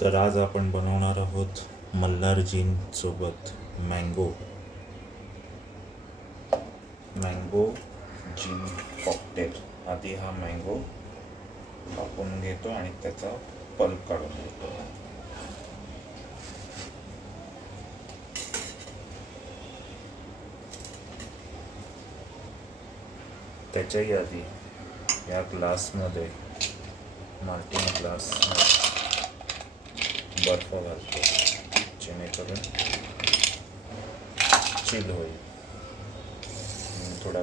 तर आज आपण बनवणार आहोत Malhar mango mango gin cocktail आधी हा मँगो कापून घेतो आणि त्याचा पल्प काढून घेतो. त्याच्याही आधी या ग्लासमध्ये मार्टिन ग्लास बर्फ़ घालतो जेणेकरून चिल होईल थोडा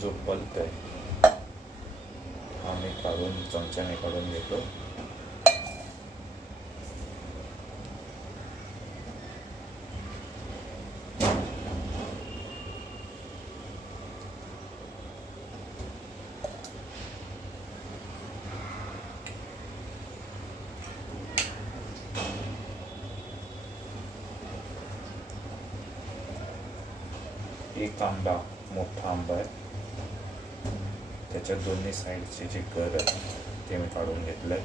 जो पल्प हा मी काढून चमच्याने काढून घेतो एक आंबा मोठा आंबा आहे त्याच्या दोन्ही साईडचे जे गर आहे ते मी काढून घेतलं आहे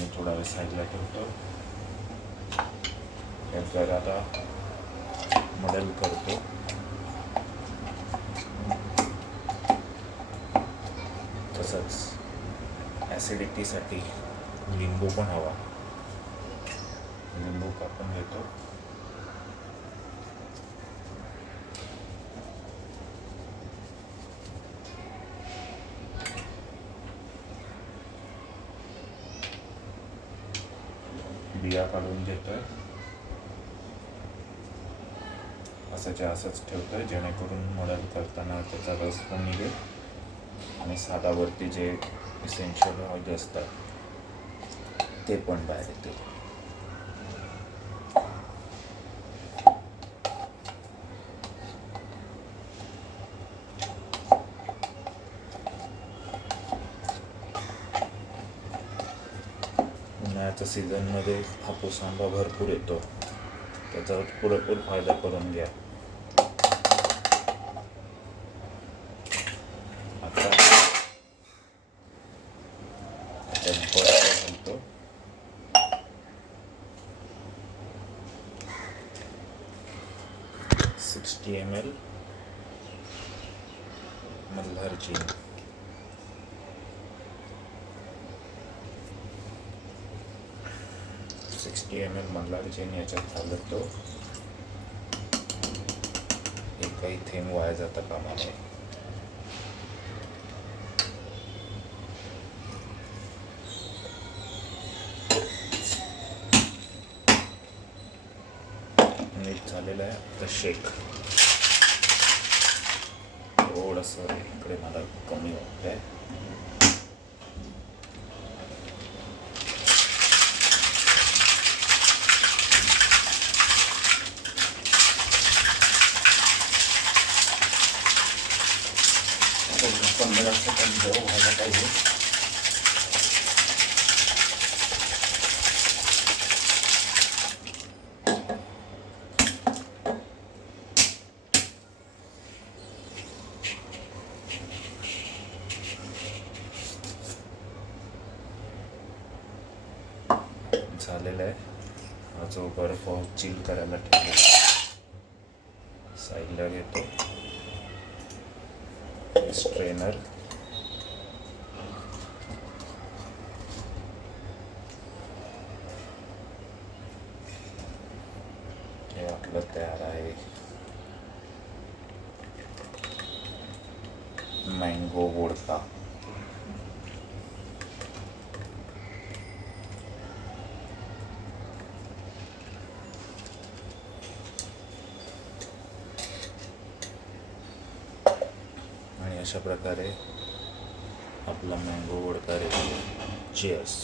मी थोडा वेळ साईडला ठेवतो. या गराला मॉडेल करतो. तसंच ॲसिडिटीसाठी लिंबू पण हवा. लिंबू कापून घेतो. बिया काढून घेतोय. असंच्या असंच ठेवतोय जेणेकरून मडल करताना त्याचा रस पण निघेल आणि साधावरती जे इसेन्शियल ऑइल असतात ते पण बाहेर येतील. उन्हाळ्याच्या सीझनमध्ये हापूस आंबा भरपूर येतो. त्याचा पुरेपूर फायदा करून घ्या. आता घालतो सिक्स्टी एम एल मल्हार चीन सिक्स्टी एम एल म्हणला चेन याच्यात हे एकही थेंब वाया जाता कामा नये. मीठ आहे आता शेक थोडंसं इकडे मला कमी वाटतंय. पंधरा सेकंद गरम व्हायला पाहिजे झालेला आहे. हा जो बर्फ चिल करायला ठेवला साईडला घेतो. स्ट्रेनर हे आपलं तयार आहे मँगो वोडका अशा प्रकारे आपला मँगो वडका रेडी चेअर्स